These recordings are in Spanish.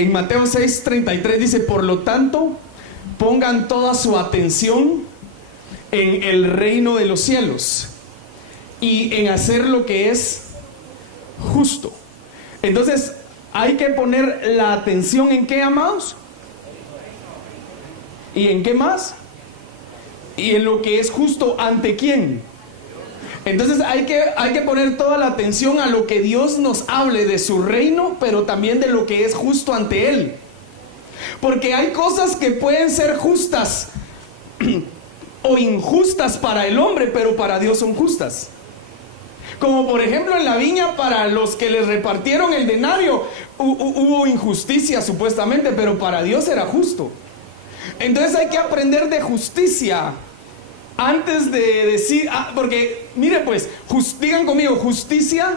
en Mateo 6:33 dice: por lo tanto, pongan toda su atención en el reino de los cielos y en hacer lo que es justo. Entonces, hay que poner la atención en qué, amados, y en qué más, y en lo que es justo. ¿Ante quién? Entonces hay que poner toda la atención a lo que Dios nos hable de su reino, pero también de lo que es justo ante Él. Porque hay cosas que pueden ser justas o injustas para el hombre, pero para Dios son justas. Como por ejemplo en la viña, para los que les repartieron el denario hubo injusticia supuestamente, pero para Dios era justo. Entonces hay que aprender de justicia antes de decir, porque mire pues, digan conmigo, justicia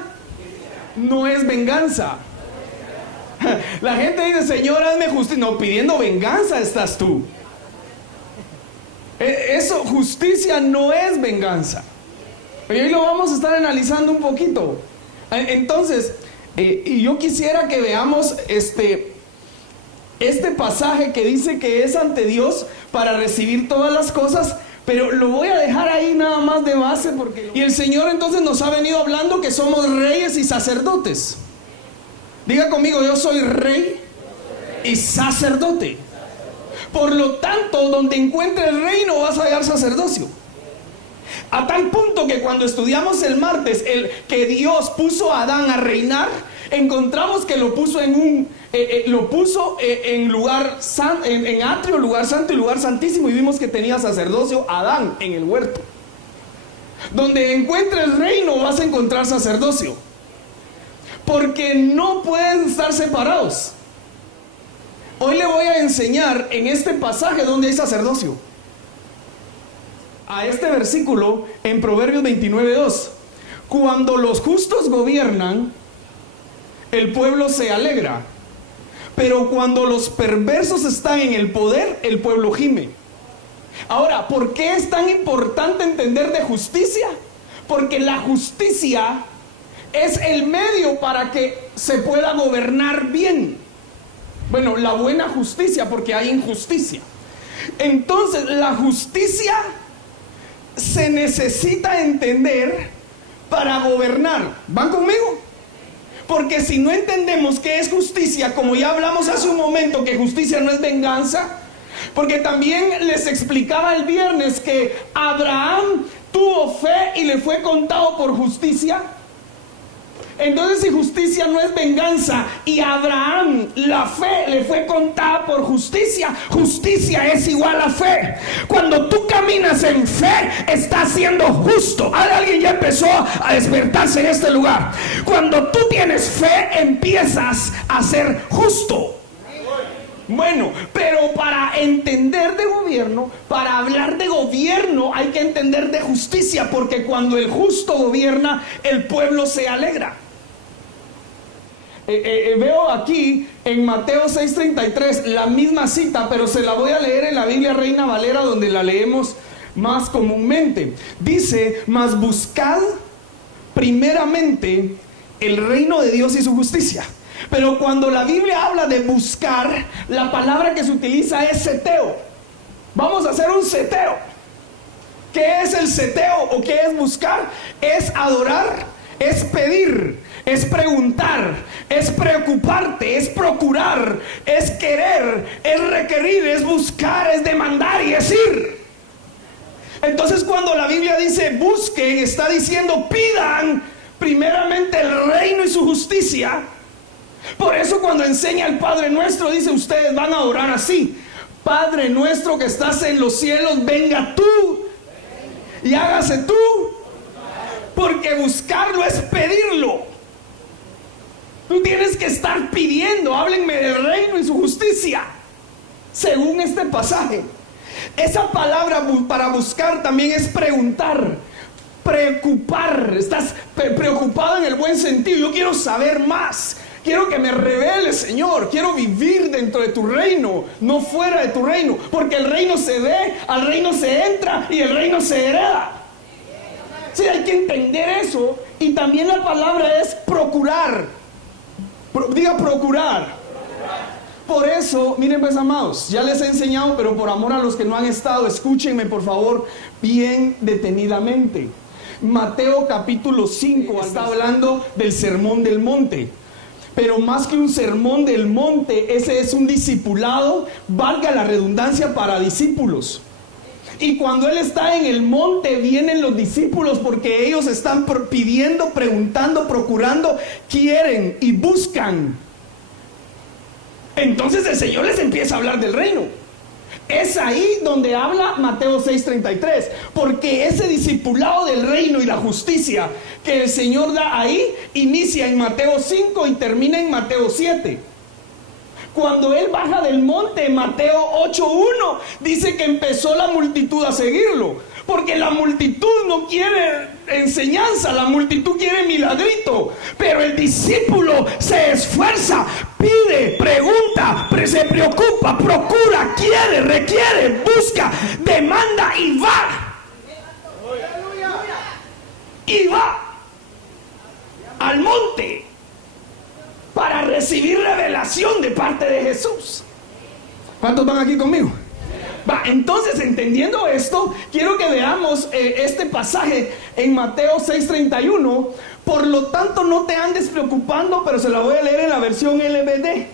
no es venganza. La gente dice: Señor, hazme justicia. No, pidiendo venganza estás tú. Eso, justicia no es venganza. Y hoy lo vamos a estar analizando un poquito. Entonces, y yo quisiera que veamos este pasaje que dice que es ante Dios para recibir todas las cosas, pero lo voy a dejar ahí nada más de base porque... Y el Señor entonces nos ha venido hablando que somos reyes y sacerdotes. Diga conmigo: yo soy rey y sacerdote. Por lo tanto, donde encuentre el reino vas a hallar sacerdocio. A tal punto que cuando estudiamos el martes que Dios puso a Adán a reinar, encontramos que lo puso en lugar en atrio, lugar santo y lugar santísimo, y vimos que tenía sacerdocio Adán en el huerto. Donde encuentre el reino vas a encontrar sacerdocio, porque no pueden estar separados. Hoy le voy a enseñar en este pasaje donde hay sacerdocio. A este versículo en Proverbios 29:2: cuando los justos gobiernan, el pueblo se alegra, pero cuando los perversos están en el poder, el pueblo gime. Ahora, ¿por qué es tan importante entender de justicia? Porque la justicia es el medio para que se pueda gobernar bien. Bueno, la buena justicia, porque hay injusticia. Entonces, la justicia se necesita entender para gobernar. ¿Van conmigo? Porque si no entendemos qué es justicia, como ya hablamos hace un momento, que justicia no es venganza, porque también les explicaba el viernes que Abraham tuvo fe y le fue contado por justicia. Entonces, si justicia no es venganza y a Abraham la fe le fue contada por justicia, justicia es igual a fe. Cuando tú caminas en fe, estás siendo justo. Ahora alguien ya empezó a despertarse en este lugar. Cuando tú tienes fe, empiezas a ser justo. Bueno, pero para entender de gobierno, para hablar de gobierno, hay que entender de justicia, porque cuando el justo gobierna, el pueblo se alegra. Veo aquí en Mateo 6:33 la misma cita, pero se la voy a leer en la Biblia Reina Valera, donde la leemos más comúnmente. Dice: mas buscad primeramente el reino de Dios y su justicia. Pero cuando la Biblia habla de buscar, la palabra que se utiliza es seteo. Vamos a hacer un seteo. ¿Qué es el seteo o qué es buscar? Es adorar, es pedir, es preguntar, es preocuparte, es procurar, es querer, es requerir, es buscar, es demandar y es ir. Entonces, cuando la Biblia dice busquen, está diciendo pidan primeramente el reino y su justicia. Por eso cuando enseña el Padre Nuestro, dice: ustedes van a orar así: Padre nuestro que estás en los cielos, venga tú y hágase tú. Porque buscarlo es pedirlo. Tú tienes que estar pidiendo: háblenme del reino y su justicia, según este pasaje. Esa palabra para buscar también es preguntar, preocupar. Estás preocupado en el buen sentido. Yo quiero saber más. Quiero que me reveles, Señor. Quiero vivir dentro de tu reino, no fuera de tu reino. Porque el reino se ve, al reino se entra y el reino se hereda. Sí, hay que entender eso. Y también la palabra es procurar. Diga procurar. por eso, miren pues amados, ya les he enseñado, pero por amor a los que no han estado, escúchenme por favor bien detenidamente. Mateo capítulo 5 está hablando del sermón del monte. Pero más que un sermón del monte, ese es un discipulado, valga la redundancia, para discípulos. Y cuando Él está en el monte, vienen los discípulos porque ellos están pidiendo, preguntando, procurando, quieren y buscan. Entonces el Señor les empieza a hablar del reino. Es ahí donde habla Mateo 6:33, porque ese discipulado del reino y la justicia que el Señor da ahí, inicia en Mateo 5 y termina en Mateo 7. Cuando Él baja del monte, Mateo 8:1, dice que empezó la multitud a seguirlo, porque la multitud no quiere enseñanza, la multitud quiere milagrito, pero el discípulo se esfuerza, pide, pregunta, se preocupa, procura, quiere, requiere, busca, demanda y va. Y va al monte para recibir revelación de parte de Jesús. ¿Cuántos van aquí conmigo? Va, entonces, entendiendo esto, quiero que veamos este pasaje en Mateo 6:31. Por lo tanto, no te andes preocupando, pero se la voy a leer en la versión LBD.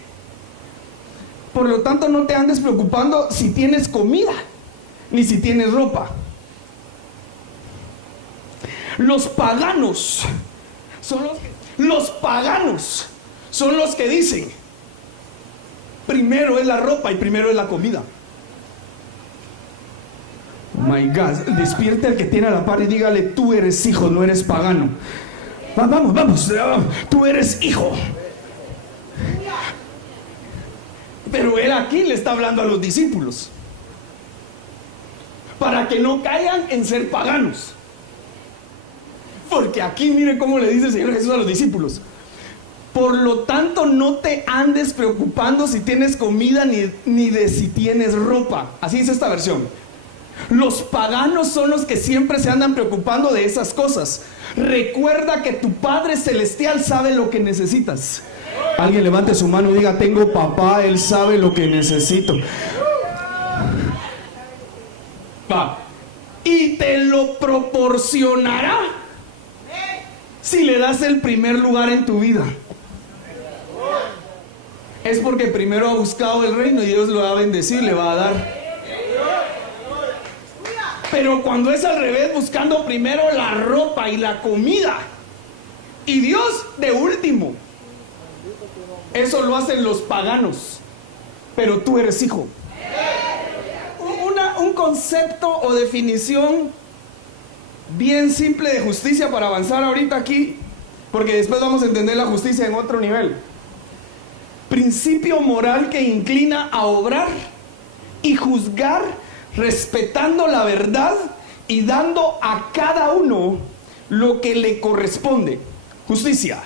Por lo tanto, no te andes preocupando si tienes comida, ni si tienes ropa. Los paganos son los que dicen, primero es la ropa y primero es la comida. My God, despierte al que tiene a la par y dígale, tú eres hijo, no eres pagano. Vamos, tú eres hijo. Pero Él aquí le está hablando a los discípulos para que no caigan en ser paganos. Porque aquí mire cómo le dice el Señor Jesús a los discípulos. Por lo tanto, no te andes preocupando si tienes comida ni de si tienes ropa. Así dice esta versión. Los paganos son los que siempre se andan preocupando de esas cosas. Recuerda que tu Padre Celestial sabe lo que necesitas. Alguien levante su mano y diga, tengo papá, Él sabe lo que necesito. Va. Y te lo proporcionará si le das el primer lugar en tu vida. Es porque primero ha buscado el reino y Dios lo va a bendecir, le va a dar. Pero cuando es al revés, buscando primero la ropa y la comida y Dios de último, eso lo hacen los paganos. Pero tú eres hijo. Un concepto o definición bien simple de justicia para avanzar ahorita aquí, porque después vamos a entender la justicia en otro nivel. Principio moral que inclina a obrar y juzgar respetando la verdad y dando a cada uno lo que le corresponde. Justicia.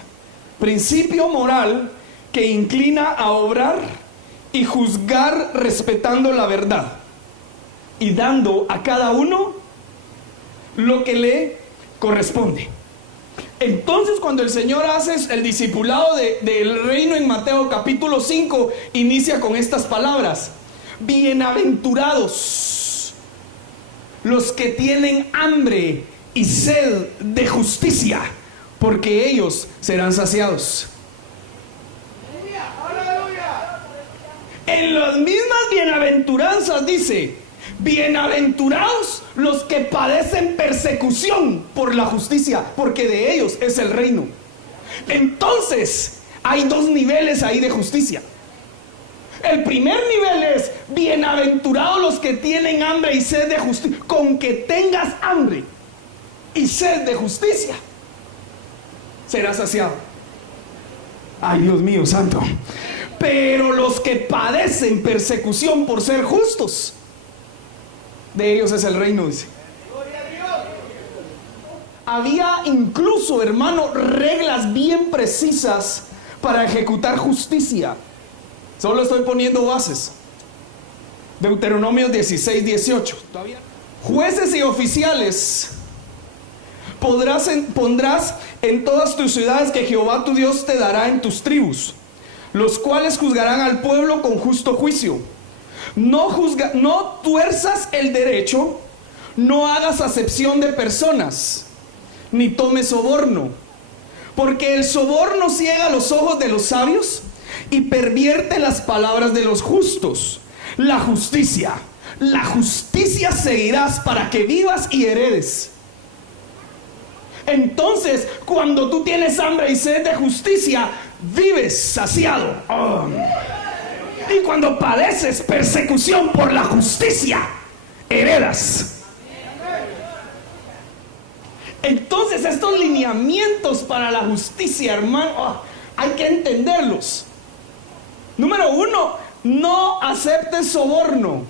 Principio moral que inclina a obrar y juzgar respetando la verdad y dando a cada uno lo que le corresponde. Entonces, cuando el Señor hace el discipulado del reino en Mateo capítulo 5, inicia con estas palabras: bienaventurados los que tienen hambre y sed de justicia, porque ellos serán saciados. En las mismas bienaventuranzas dice: bienaventurados los que padecen persecución por la justicia, porque de ellos es el reino. Entonces, hay dos niveles ahí de justicia. El primer nivel es: bienaventurados los que tienen hambre y sed de justicia. Con que tengas hambre y sed de justicia, serás saciado. Ay, Dios mío santo. Pero los que padecen persecución por ser justos, de ellos es el reino, dice. Había incluso, hermano, reglas bien precisas para ejecutar justicia. Solo estoy poniendo bases. Deuteronomio 16:18. Jueces y oficiales pondrás en todas tus ciudades que Jehová tu Dios te dará en tus tribus, los cuales juzgarán al pueblo con justo juicio. No tuerzas el derecho, no hagas acepción de personas, ni tomes soborno, porque el soborno ciega los ojos de los sabios y pervierte las palabras de los justos. La justicia seguirás para que vivas y heredes. Entonces, cuando tú tienes hambre y sed de justicia, vives saciado. Y cuando padeces persecución por la justicia, heredas. Entonces, estos lineamientos para la justicia, hermano, hay que entenderlos. Número 1, no aceptes soborno.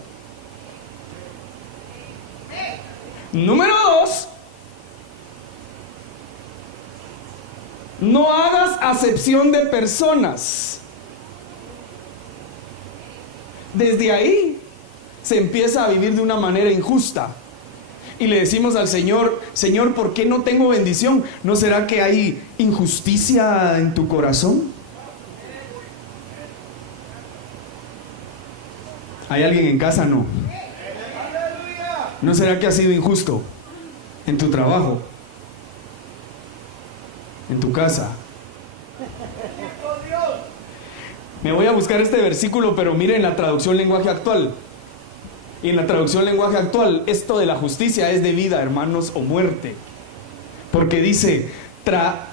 Número 2, no hagas acepción de personas. Desde ahí se empieza a vivir de una manera injusta. Y le decimos al Señor: Señor, ¿por qué no tengo bendición? ¿No será que hay injusticia en tu corazón? ¿Hay alguien en casa? No. ¿No será que has sido injusto en tu trabajo, en tu casa? Me voy a buscar este versículo, pero miren la traducción lenguaje actual. Y en la traducción lenguaje actual, esto de la justicia es de vida, hermanos, o muerte. Porque dice: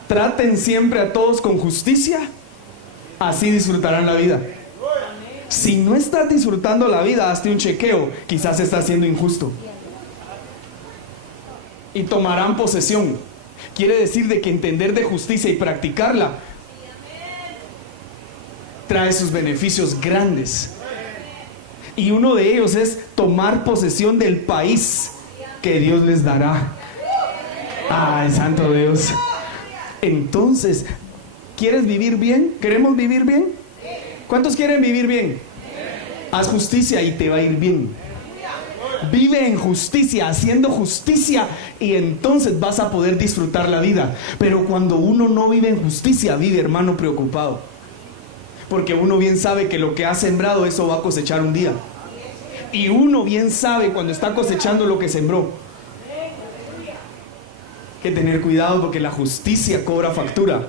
traten siempre a todos con justicia, así disfrutarán la vida. Si no estás disfrutando la vida, hazte un chequeo, quizás estás siendo injusto. Y tomarán posesión. Quiere decir de que entender de justicia y practicarla trae sus beneficios grandes. Y uno de ellos es tomar posesión del país que Dios les dará. Ay, santo Dios. Entonces, ¿quieres vivir bien? ¿Queremos vivir bien? ¿Cuántos quieren vivir bien? Haz justicia y te va a ir bien. Vive en justicia, haciendo justicia, y entonces vas a poder disfrutar la vida. Pero cuando uno no vive en justicia, vive, hermano, preocupado. Porque uno bien sabe que lo que ha sembrado, eso va a cosechar un día. Y uno bien sabe cuando está cosechando lo que sembró. Hay que tener cuidado porque la justicia cobra factura.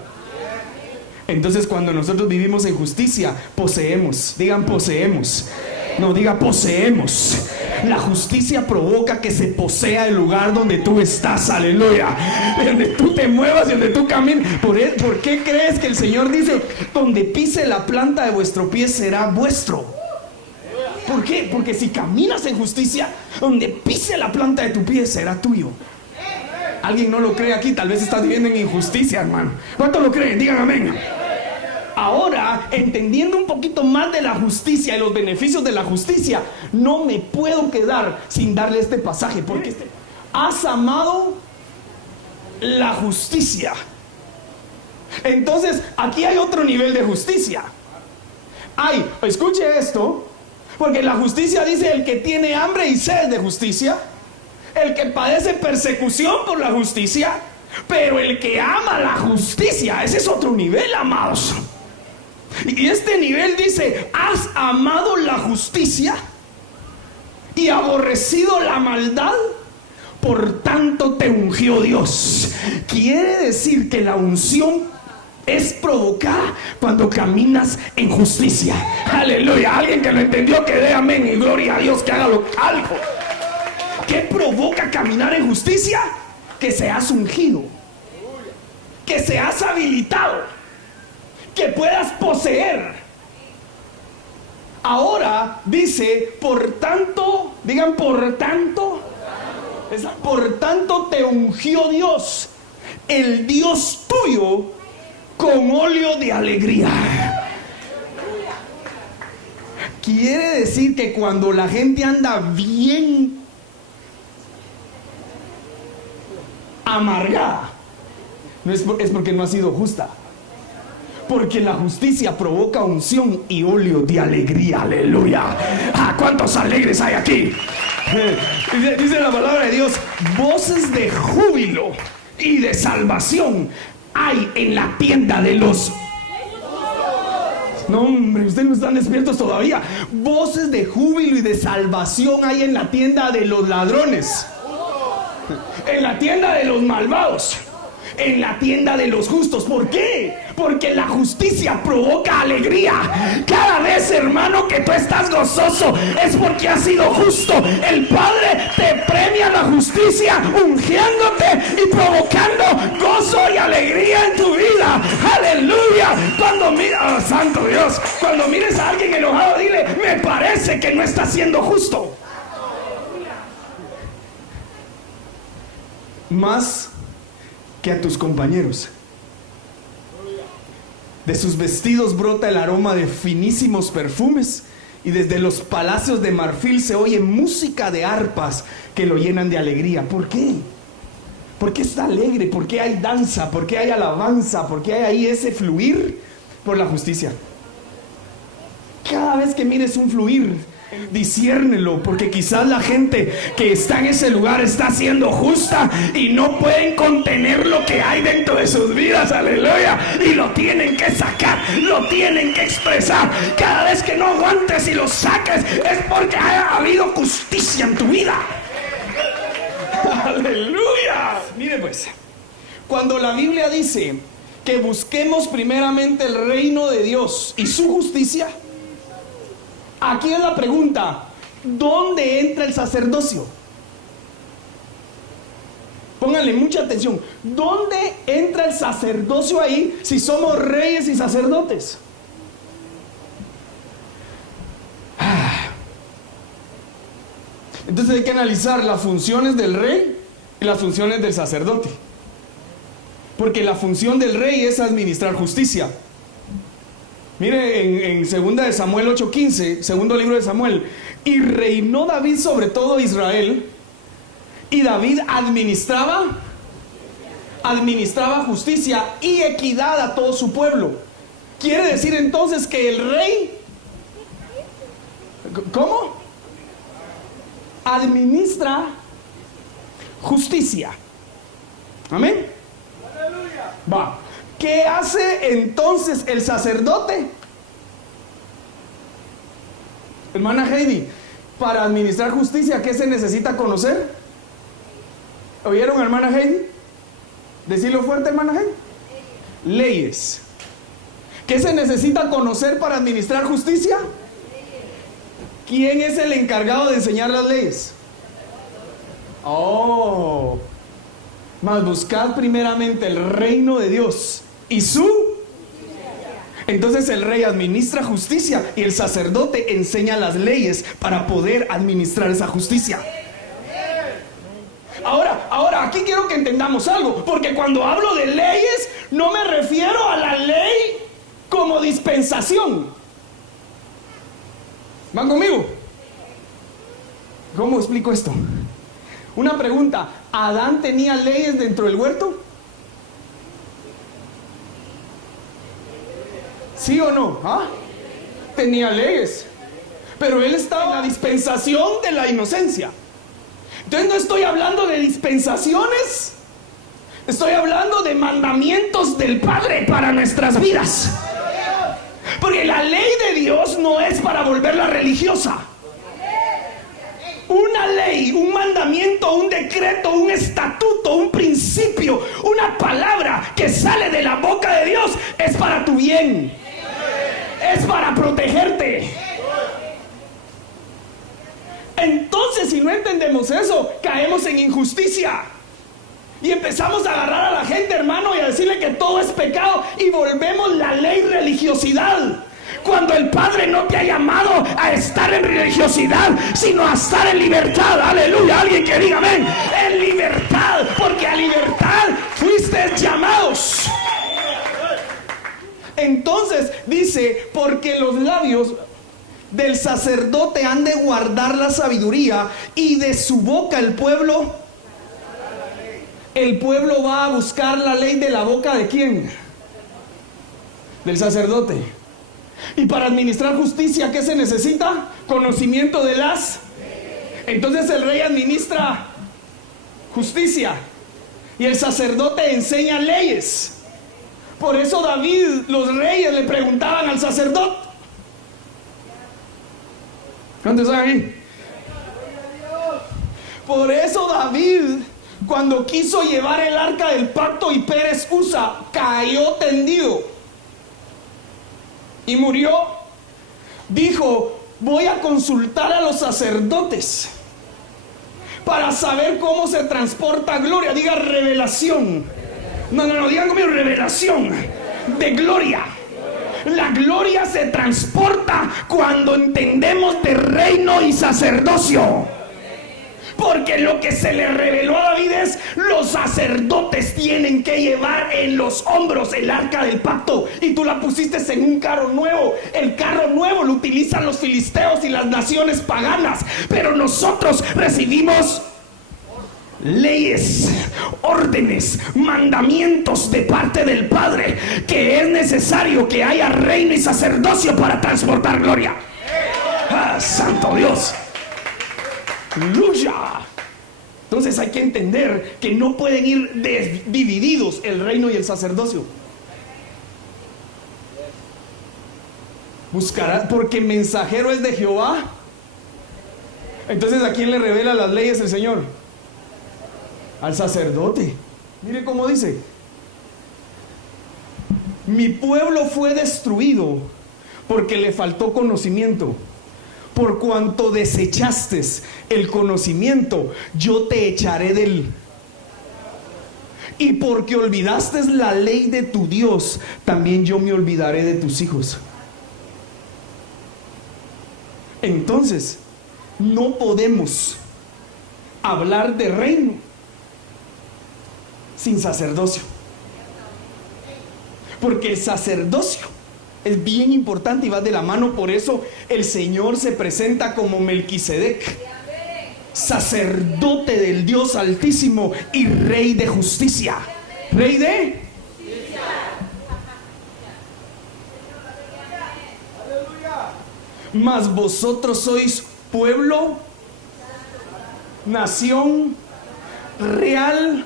Entonces, cuando nosotros vivimos en justicia, poseemos. Digan poseemos. No, diga poseemos. La justicia provoca que se posea el lugar donde tú estás, aleluya. Donde tú te muevas y donde tú camines. ¿Por qué crees que el Señor dice: donde pise la planta de vuestro pie será vuestro? ¿Por qué? Porque si caminas en justicia, donde pise la planta de tu pie será tuyo. ¿Alguien no lo cree aquí? Tal vez estás viviendo en injusticia, hermano. ¿Cuántos lo creen? Digan amén. Ahora, entendiendo un poquito más de la justicia y los beneficios de la justicia, no me puedo quedar sin darle este pasaje, porque has amado la justicia. Entonces, aquí hay otro nivel de justicia. Escuche esto, porque la justicia dice: el que tiene hambre y sed de justicia, el que padece persecución por la justicia, pero el que ama la justicia, ese es otro nivel, amados. Y este nivel dice: has amado la justicia y aborrecido la maldad, por tanto te ungió Dios. Quiere decir que la unción es provocada cuando caminas en justicia. Aleluya. Alguien que lo entendió, que dé amén y gloria a Dios, que haga algo. ¿Qué provoca caminar en justicia? Que seas ungido, que seas habilitado, que puedas poseer. Ahora dice: por tanto, digan por tanto, por tanto te ungió Dios, el Dios tuyo, con óleo de alegría. Quiere decir que cuando la gente anda bien amargada, no es porque no ha sido justa. Porque la justicia provoca unción y óleo de alegría. Aleluya. ¿Cuántos alegres hay aquí? Dice la palabra de Dios: voces de júbilo y de salvación hay en la tienda de los... No, hombre, ustedes no están despiertos todavía. Voces de júbilo y de salvación hay en la tienda de los ladrones, en la tienda de los malvados, en la tienda de los justos. ¿Por qué? Porque la justicia provoca alegría. Cada vez, hermano, que tú estás gozoso es porque has sido justo. El Padre te premia la justicia ungiéndote y provocando gozo y alegría en tu vida. Aleluya. Cuando mira, oh, santo Dios, cuando mires a alguien enojado, dile: me parece que no está siendo justo. Más que a tus compañeros. De sus vestidos brota el aroma de finísimos perfumes, y desde los palacios de marfil se oye música de arpas que lo llenan de alegría. ¿Por qué? ¿Por qué está alegre? ¿Por qué hay danza? ¿Por qué hay alabanza? ¿Por qué hay ahí ese fluir? Por la justicia. Cada vez que mires un fluir, disciérnelo, porque quizás la gente que está en ese lugar está siendo justa y no pueden contener lo que hay dentro de sus vidas. Aleluya. Y lo tienen que sacar, lo tienen que expresar. Cada vez que no aguantes y lo saques, es porque ha habido justicia en tu vida. Aleluya. Mire pues, cuando la Biblia dice que busquemos primeramente el reino de Dios y su justicia, aquí es la pregunta: ¿dónde entra el sacerdocio? Pónganle mucha atención. ¿Dónde entra el sacerdocio ahí si somos reyes y sacerdotes? Entonces hay que analizar las funciones del rey y las funciones del sacerdote. Porque la función del rey es administrar justicia. Mire en 2 de Samuel 8:15, segundo libro de Samuel: y reinó David sobre todo Israel, y David administraba justicia y equidad a todo su pueblo. Quiere decir entonces que el rey, ¿cómo? Administra justicia. Amén. Va. ¿Qué hace entonces el sacerdote? Hermana Heidi, para administrar justicia, ¿qué se necesita conocer? ¿Oyeron, hermana Heidi? Decirlo fuerte, hermana Heidi. Leyes. ¿Qué se necesita conocer para administrar justicia? ¿Quién es el encargado de enseñar las leyes? Oh, mas buscad primeramente el reino de Dios y su... Entonces el rey administra justicia y el sacerdote enseña las leyes para poder administrar esa justicia. Ahora, aquí quiero que entendamos algo, porque cuando hablo de leyes, no me refiero a la ley como dispensación. ¿Van conmigo? ¿Cómo explico esto? Una pregunta: ¿Adán tenía leyes dentro del huerto? ¿Sí o no? ¿Ah? Tenía leyes, pero él estaba en la dispensación de la inocencia. Entonces no estoy hablando de dispensaciones, estoy hablando de mandamientos del Padre para nuestras vidas. Porque la ley de Dios no es para volverla religiosa. Una ley, un mandamiento, un decreto, un estatuto, un principio, una palabra que sale de la boca de Dios es para tu bien, es para protegerte. Entonces, si no entendemos eso, caemos en injusticia y empezamos a agarrar a la gente, hermano, y a decirle que todo es pecado, y volvemos la ley religiosidad, cuando el Padre no te ha llamado a estar en religiosidad, sino a estar en libertad. Aleluya. Alguien que diga amén. En libertad, porque a libertad fuiste llamados. Entonces dice: porque los labios del sacerdote han de guardar la sabiduría, y de su boca el pueblo va a buscar la ley de la boca ¿de quién? Del sacerdote. Y para administrar justicia, ¿qué se necesita? Conocimiento de las. Entonces el rey administra justicia y el sacerdote enseña leyes Por eso David, los reyes le preguntaban al sacerdote. ¿Cuántos saben ahí? Por eso David, cuando quiso llevar el arca del pacto y Pérez Usa cayó tendido y murió, dijo: voy a consultar a los sacerdotes para saber cómo se transporta gloria. Diga revelación. No, digan conmigo, revelación de gloria. La gloria se transporta cuando entendemos de reino y sacerdocio. Porque lo que se le reveló a David es: los sacerdotes tienen que llevar en los hombros el arca del pacto. Y tú la pusiste en un carro nuevo. El carro nuevo lo utilizan los filisteos y las naciones paganas. Pero nosotros recibimos leyes, órdenes, mandamientos de parte del Padre, que es necesario que haya reino y sacerdocio para transportar gloria. ¡Ah, santo Dios! ¡Aleluya! Entonces hay que entender que no pueden ir divididos el reino y el sacerdocio. Buscará, porque mensajero es de Jehová. Entonces, ¿a quién le revela las leyes el Señor? Al sacerdote. Mire cómo dice: mi pueblo fue destruido porque le faltó conocimiento. Por cuanto desechaste el conocimiento, yo te echaré del... Y porque olvidaste la ley de tu Dios, también yo me olvidaré de tus hijos. Entonces, no podemos hablar de reino sin sacerdocio. Porque el sacerdocio es bien importante y va de la mano. Por eso el Señor se presenta como Melquisedec, sacerdote del Dios Altísimo y rey de justicia. Rey de justicia. Mas vosotros sois pueblo, nación, real.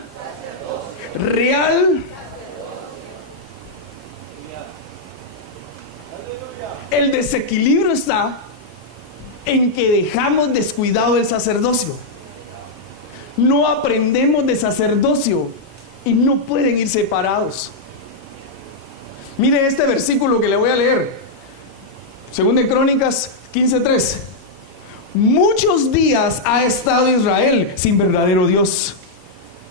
El desequilibrio está en que dejamos descuidado el sacerdocio. No aprendemos de sacerdocio y no pueden ir separados. Mire este versículo que le voy a leer. Según de Crónicas 15:3. Muchos días ha estado Israel sin verdadero Dios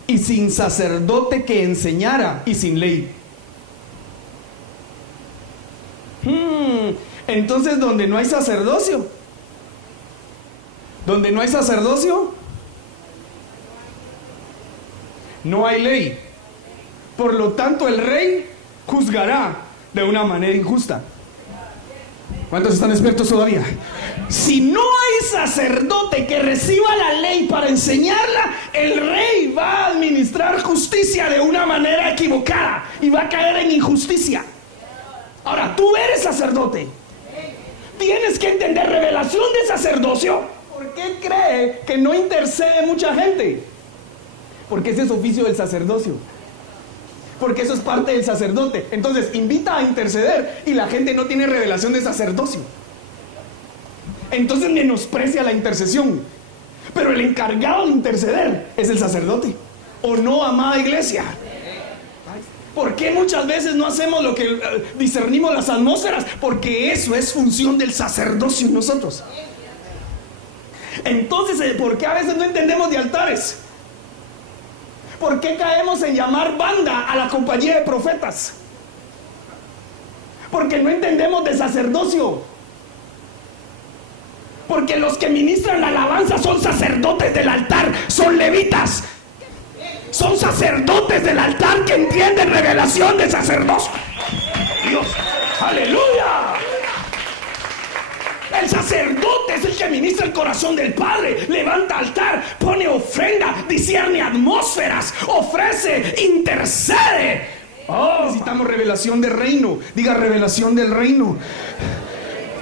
y sin sacerdote que enseñara y sin ley. Entonces, donde no hay sacerdocio, no hay ley. Por lo tanto, el rey juzgará de una manera injusta. ¿Cuántos están expertos todavía? Si no hay sacerdote que reciba la ley para enseñarla, el rey va a administrar justicia de una manera equivocada y va a caer en injusticia. Ahora, tú eres sacerdote. Tienes que entender revelación de sacerdocio. ¿Por qué cree que no intercede mucha gente? Porque ese es oficio del sacerdocio. Porque eso es parte del sacerdote. Entonces invita a interceder y la gente no tiene revelación de sacerdocio. Entonces menosprecia la intercesión. Pero el encargado de interceder es el sacerdote. ¿O no, amada iglesia? ¿Por qué muchas veces no hacemos lo que discernimos las atmósferas? Porque eso es función del sacerdocio en nosotros. Entonces, ¿por qué a veces no entendemos de altares? ¿Por qué caemos en llamar banda a la compañía de profetas? Porque no entendemos de sacerdocio. Porque los que ministran la alabanza son sacerdotes del altar, son levitas. Son sacerdotes del altar que entienden revelación de sacerdocio. Dios, aleluya. El sacerdote es el que ministra el corazón del Padre, levanta altar, pone ofrenda, discierne atmósferas, ofrece, intercede. Necesitamos revelación del reino. Diga revelación del reino,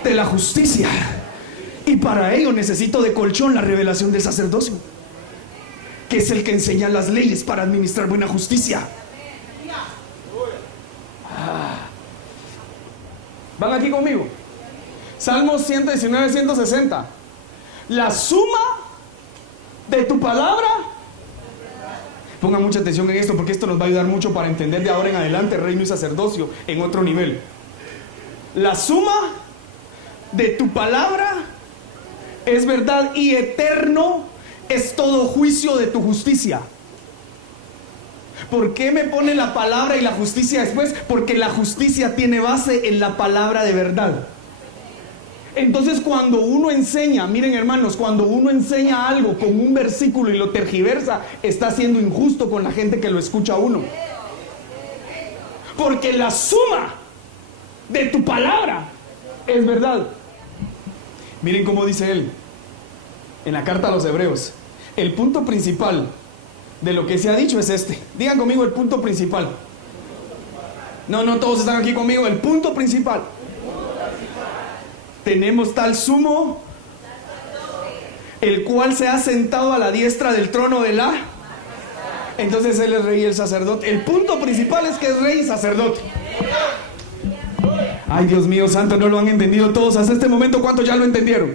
de la justicia. Y para ello necesito de colchón la revelación del sacerdocio, que es el que enseña las leyes para administrar buena justicia. ¿Van aquí conmigo? Salmos 119, 160. La suma de tu palabra. Pongan mucha atención en esto, porque esto nos va a ayudar mucho para entender de ahora en adelante reino y sacerdocio en otro nivel. La suma de tu palabra es verdad, y eterno es todo juicio de tu justicia. ¿Por qué me pone la palabra y la justicia después? Porque la justicia tiene base en la palabra de verdad. Entonces, cuando uno enseña, miren hermanos, cuando uno enseña algo con un versículo y lo tergiversa, está siendo injusto con la gente que lo escucha a uno. Porque la suma de tu palabra es verdad. Miren cómo dice él en la carta a los Hebreos. El punto principal de lo que se ha dicho es este. Digan conmigo el punto principal. No, todos están aquí conmigo. El punto principal. Tenemos tal sumo, el cual se ha sentado a la diestra del trono de la. Entonces él es rey y el sacerdote. El punto principal es que es rey y sacerdote. Ay, Dios mío santo, no lo han entendido todos hasta este momento. ¿Cuántos ya lo entendieron?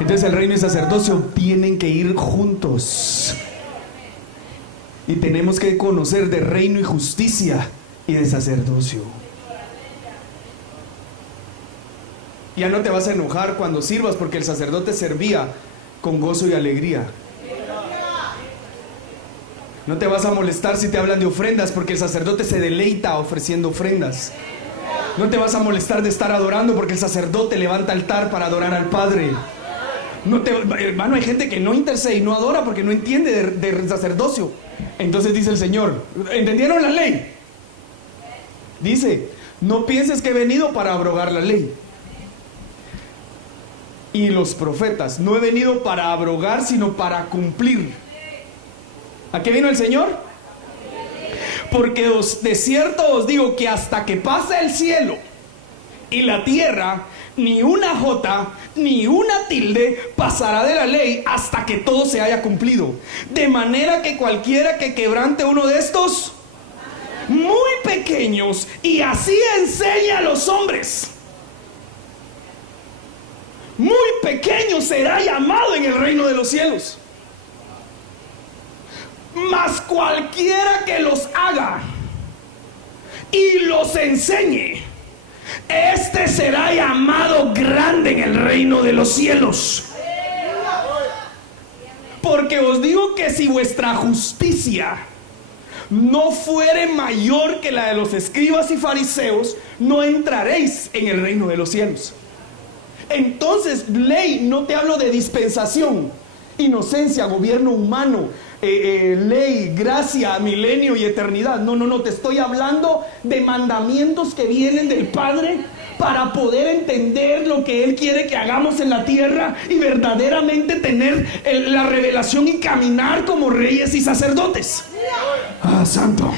Entonces el reino y el sacerdocio tienen que ir juntos. Y tenemos que conocer de reino y justicia y de sacerdocio. Ya no te vas a enojar cuando sirvas, porque el sacerdote servía con gozo y alegría. No te vas a molestar si te hablan de ofrendas, porque el sacerdote se deleita ofreciendo ofrendas. No te vas a molestar de estar adorando, porque el sacerdote levanta altar para adorar al Padre. Hermano, hay gente que no intercede y no adora porque no entiende de sacerdocio. Entonces dice el Señor, ¿entendieron la ley? Dice, no pienses que he venido para abrogar la ley y los profetas. No he venido para abrogar, sino para cumplir. ¿A qué vino el Señor? Porque de cierto os digo que hasta que pase el cielo y la tierra, ni una jota ni una tilde pasará de la ley hasta que todo se haya cumplido. De manera que cualquiera que quebrante uno de estos muy pequeños y así enseña a los hombres, muy pequeño será llamado en el reino de los cielos. Mas cualquiera que los haga y los enseñe, este será llamado grande en el reino de los cielos. Porque os digo que si vuestra justicia no fuere mayor que la de los escribas y fariseos, no entraréis en el reino de los cielos. Entonces, ley, no te hablo de dispensación, inocencia, gobierno humano, ley, gracia, milenio y eternidad. No, te estoy hablando de mandamientos que vienen del Padre para poder entender lo que Él quiere que hagamos en la tierra y verdaderamente tener la revelación y caminar como reyes y sacerdotes. Ah, santo.